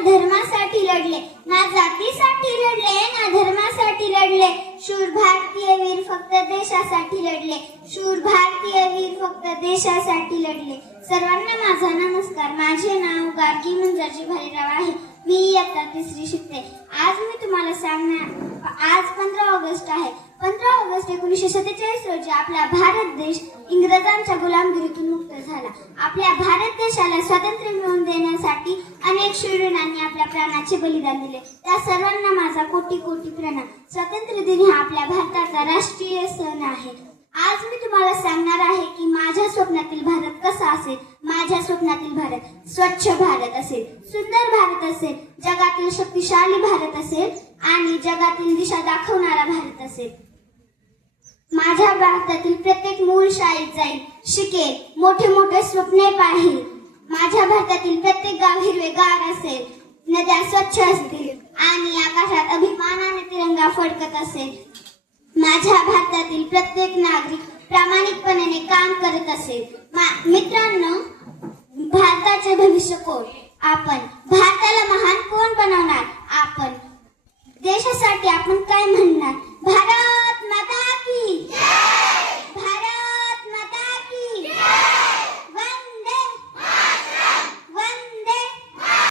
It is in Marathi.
धर्मासाठी लढले, ना जातीसाठी लढले, ना धर्मासाठी लढले. शूर भारतीय वीर फक्त देशासाठी लढले, शूर भारतीय वीर फक्त देशासाठी लढले. सर्वांना माझा नमस्कार. माझे नाव गार्गी मंजाजी भालेराव आहे. मी इयत्ता 3री शिकते. आज मी तुम्हाला सांगणार, आज 15 ऑगस्ट आहे. 15 ऑगस्ट 1947 रोजी आपला भारत देश इंग्रजांच्या गुलामगिरीतून मुक्त झाला. आपल्या भारत देशाला स्वातंत्र्य मिळवून देण्यासाठी अनेक शूरवीरांनी आपल्या प्राणाचे बलिदान दिले. त्या सर्वांना माझा कोटी कोटी प्रणाम. स्वातंत्र्य दिन हा आपल्या भारताचा राष्ट्रीय सण आहे. आज मी तुम्हाला सांगणार आहे की माझ्या स्वप्नातील भारत कसा असेल. माझ्या स्वप्नातील भारत स्वच्छ भारत असेल, सुंदर भारत असेल, जगातील शक्तिशाली भारत असेल आणि जगातील दिशा दाखवणारा भारत असेल. माझ्या भारतातील प्रत्येक मूल शाळेत जाईल, शिकेल, मोठे मोठे स्वप्ने पाहिल. माझ्या भारतातील प्रत्येक गाव हिरवेगार असेल, नद्या स्वच्छ असतील आणि आकाशात अभिमानाने तिरंगा फडकत असेल. माझ्या भारतातील प्रत्येक नागरिक प्रामाणिकपणे काम करत असेल. मित्रांनो, भारताचे भविष्य कोण? आपण. भारताला महान कोण बनवणार? आपण. देशासाठी आपण काय म्हणणार? भारत माता की